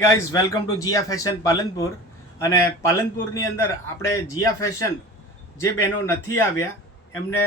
Guys welcome to Jiya fashion Palanpur. અને પાલનપુરની અંદર આપણે જીયા ફેશન જે બહેનો નથી આવ્યા એમને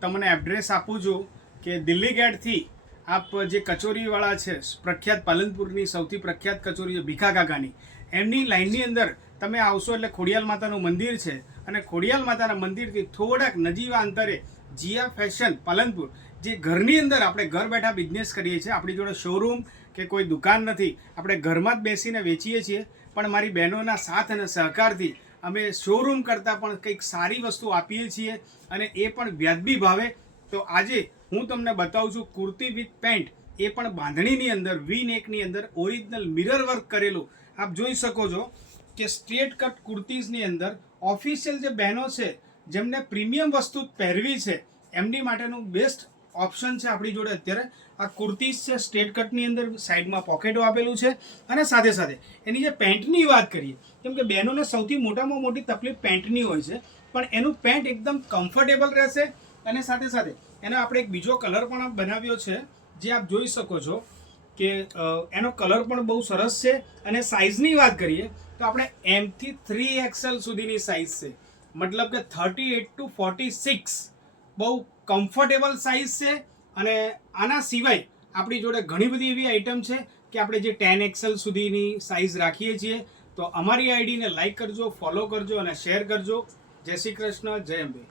તમને એડ્રેસ આપું છું કે દિલ્હી ગેટથી આપ જે કચોરીવાળા છે, પ્રખ્યાત પાલનપુરની સૌથી પ્રખ્યાત કચોરી છે ભીખા કાકાની, એમની લાઇનની અંદર તમે આવશો એટલે ખોડિયાલ માતાનું મંદિર છે અને ખોડિયાલ માતાના મંદિરથી થોડાક નજીવા અંતરે જીયા ફેશન પાલનપુર, જે ઘરની અંદર આપણે ઘર બેઠા બિઝનેસ કરીએ છીએ. આપણી જોડે શોરૂમ કે કોઈ દુકાન નથી, આપણે ઘરમાં જ બેસીને વેચીએ છીએ. પણ મારી બહેનોના સાથ અને સહકારથી અમે શોરૂમ કરતાં પણ કંઈક સારી વસ્તુ આપીએ છીએ અને એ પણ વ્યાજબી ભાવે. તો આજે હું તમને બતાવું છું કુર્તી વિથ પેન્ટ, એ પણ બાંધણીની અંદર વી નેકની અંદર ઓરિજિનલ મિરર વર્ક કરેલું. આપ જોઈ શકો છો કે સ્ટ્રેટ કટ કુર્તીઝની અંદર ઓફિશિયલ જે બહેનો છે જેમને પ્રીમિયમ વસ્તુ પહેરવી છે એમની માટેનું બેસ્ટ ઓપ્શન છે આપણી જોડે. અત્યારે આ કુર્તીઝ છે સ્ટ્રેટ કટની અંદર, સાઈડમાં પોકેટો આપેલું છે અને સાથે સાથે એની જે પેન્ટની વાત કરીએ, કેમ કે બહેનોને સૌથી મોટામાં મોટી તકલીફ પેન્ટની હોય છે, પણ એનું પેન્ટ એકદમ કમ્ફર્ટેબલ રહેશે. અને સાથે સાથે એનો આપણે એક બીજો કલર પણ બનાવ્યો છે જે આપ જોઈ શકો છો કે એનો કલર પણ બહુ સરસ છે. અને સાઇઝની વાત કરીએ તો આપણે એમથી 3XL સુધીની સાઇઝ છે, મતલબ કે 38 to 46 બહુ કમ્ફર્ટેબલ સાઇઝ છે. અને આના સિવાય આપણી જોડે ઘણી બધી એવી આઇટમ છે કે આપણે જે 10XL સુધીની સાઇઝ રાખીએ છીએ. તો અમારી આઈડીને લાઈક કરજો, ફોલો કરજો અને શેર કરજો. જય શ્રી કૃષ્ણ, જય અંબે.